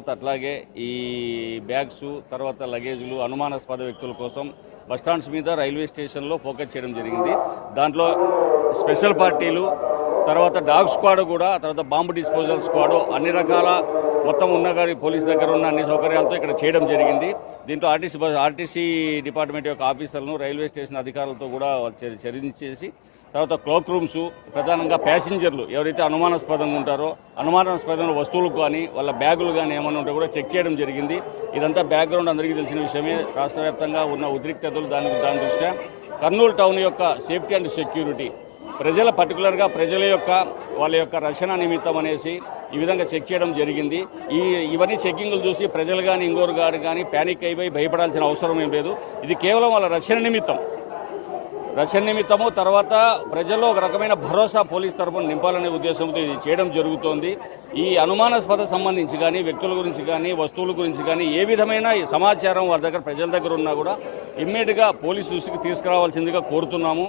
తర్వాత అట్లాగే ఈ బ్యాగ్స్ తర్వాత లగేజ్లు అనుమానాస్పద వ్యక్తుల కోసం బస్టాండ్స్ మీద రైల్వే స్టేషన్లో ఫోకస్ చేయడం జరిగింది. దాంట్లో స్పెషల్ పార్టీలు తర్వాత డాగ్ స్క్వాడ్ కూడా తర్వాత బాంబు డిస్పోజల్ స్క్వాడ్ అన్ని రకాల మొత్తం ఉన్న గారి పోలీస్ దగ్గర ఉన్న అన్ని సౌకర్యాలతో ఇక్కడ చేయడం జరిగింది. దీంట్లో ఆర్టీసీ డిపార్ట్మెంట్ యొక్క ఆఫీసర్లను రైల్వే స్టేషన్ అధికారులతో కూడా చర్చించేసి తర్వాత క్లోక్ రూమ్స్ ప్రధానంగా ప్యాసింజర్లు ఎవరైతే అనుమానాస్పదంగా ఉంటారో అనుమానాస్పదమైన వస్తువులు కానీ వాళ్ళ బ్యాగులు కానీ ఏమైనా ఉంటే కూడా చెక్ చేయడం జరిగింది. ఇదంతా బ్యాక్గ్రౌండ్ అందరికీ తెలిసిన విషయమే. రాష్ట్ర వ్యాప్తంగా ఉన్న ఉద్రిక్తతలు దాని దృష్ట్యా కర్నూలు టౌన్ యొక్క సేఫ్టీ అండ్ సెక్యూరిటీ పర్టికులర్గా ప్రజల యొక్క వాళ్ళ యొక్క రక్షణ నిమిత్తం అనేసి ఈ విధంగా చెక్ చేయడం జరిగింది. ఇవన్నీ చెక్కింగ్లు చూసి ప్రజలు కానీ ఇంకోరు కానీ ప్యానిక్ అయిపోయి భయపడాల్సిన అవసరం ఏం లేదు. ఇది కేవలం వాళ్ళ రక్షణ నిమిత్తము తర్వాత ప్రజల్లో ఒక రకమైన భరోసా పోలీస్ తరఫున నింపాలనే ఉద్దేశంతో ఇది చేయడం జరుగుతోంది. ఈ అనుమానాస్పద సంబంధించి కానీ వ్యక్తుల గురించి కానీ వస్తువుల గురించి కానీ ఏ విధమైన సమాచారం వాళ్ళ దగ్గర ప్రజల దగ్గర ఉన్నా కూడా ఇమ్మీడియట్గా పోలీసు దృష్టికి తీసుకురావాల్సిందిగా కోరుతున్నాము.